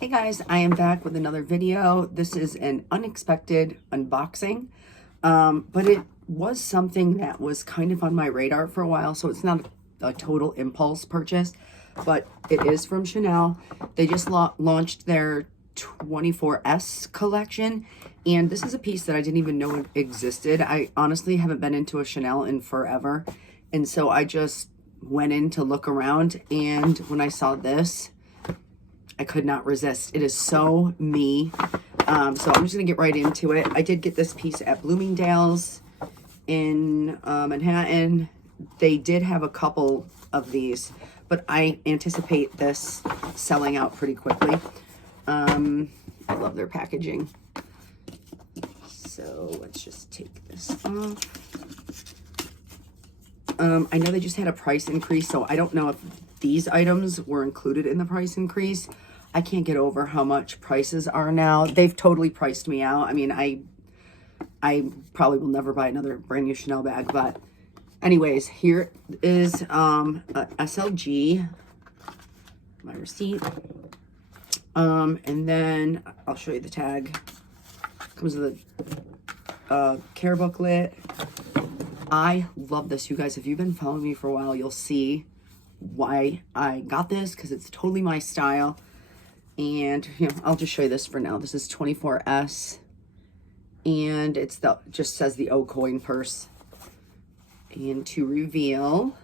Hey guys, I am back with another video. This is an unexpected unboxing, but it was something that was kind of on my radar for a while, so it's not a total impulse purchase, but it is from Chanel. They just launched their 24S collection, and this is a piece that I didn't even know existed. I honestly haven't been into a Chanel in forever, and so I just went in to look around, and when I saw this, I could not resist. It is so me. So I'm just gonna get right into it. I did get this piece at Bloomingdale's in Manhattan. They did have a couple of these, but I anticipate this selling out pretty quickly. I love their packaging. So let's just take this off. I know they just had a price increase, so I don't know if these items were included in the price increase. I can't get over how much prices are now. They've totally priced me out. I mean, I probably will never buy another brand new Chanel bag, but anyways, here is a SLG, my receipt. And then I'll show you the tag. Comes with a care booklet. I love this, you guys. If you've been following me for a while, you'll see why I got this, because it's totally my style. And I'll just show you this for now. This is 24S, and it's just says the O coin purse. And to reveal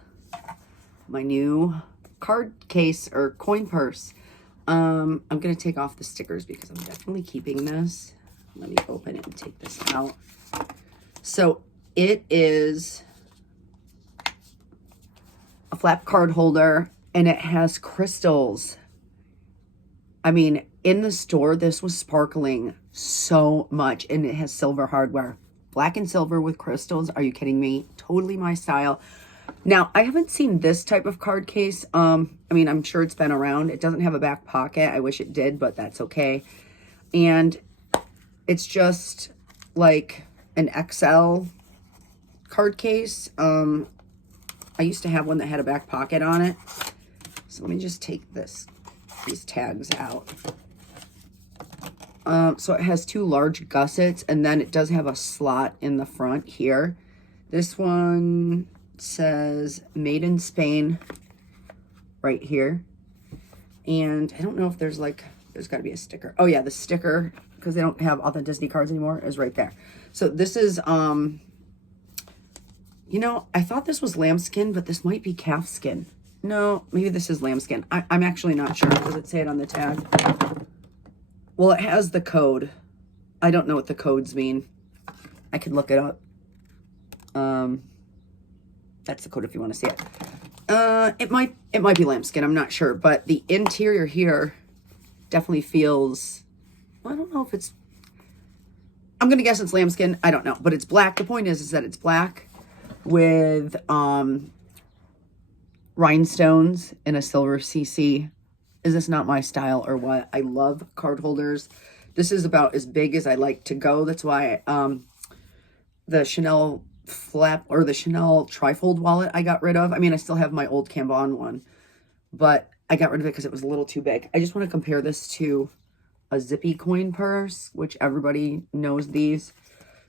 my new card case or coin purse, I'm gonna take off the stickers because I'm definitely keeping this. Let me open it and take this out. So it is a flap card holder, and it has crystals. I mean, in the store, this was sparkling so much, and it has silver hardware. Black and silver with crystals. Are you kidding me? Totally my style. Now, I haven't seen this type of card case. I mean, I'm sure it's been around. It doesn't have a back pocket. I wish it did, but that's okay. And it's just like an XL card case. I used to have one that had a back pocket on it. So let me just take these tags out. So it has two large gussets, and then it does have a slot in the front here. This one says made in Spain right here. And I don't know if there's got to be a sticker. Oh yeah, the sticker, because they don't have authenticity cards anymore, is right there. So this is, I thought this was lambskin, but this might be calf skin. No, maybe this is lambskin. I'm actually not sure. Does it say it on the tag? Well, it has the code. I don't know what the codes mean. I could look it up. That's the code if you want to see it. It might be lambskin. I'm not sure, but the interior here definitely feels. Well, I don't know if it's. I'm gonna guess it's lambskin. I don't know, but it's black. The point is that it's black with rhinestones and a silver CC. Is this not my style or what? I love card holders. This is about as big as I like to go. That's why the Chanel flap or the Chanel trifold wallet I got rid of. I mean, I still have my old Cambon one, but I got rid of it because it was a little too big. I just want to compare this to a zippy coin purse, which everybody knows these.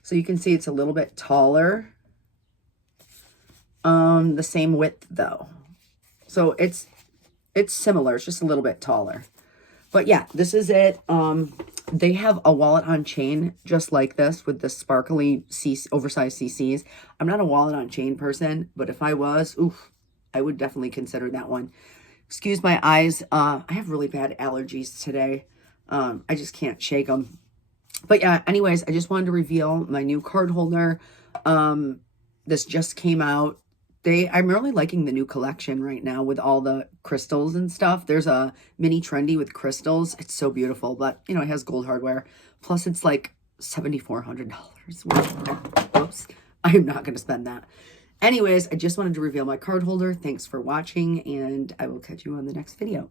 So you can see it's a little bit taller. The same width though. So it's similar. It's just a little bit taller. But yeah, this is it. They have a wallet on chain just like this with the sparkly oversized CCs. I'm not a wallet on chain person, but if I was, I would definitely consider that one. Excuse my eyes. I have really bad allergies today. I just can't shake them. But yeah, anyways, I just wanted to reveal my new card holder. This just came out. I'm really liking the new collection right now with all the crystals and stuff. There's a mini trendy with crystals. It's so beautiful, but it has gold hardware. Plus it's like $7,400. Whoops. I'm not going to spend that. Anyways, I just wanted to reveal my card holder. Thanks for watching, and I will catch you on the next video.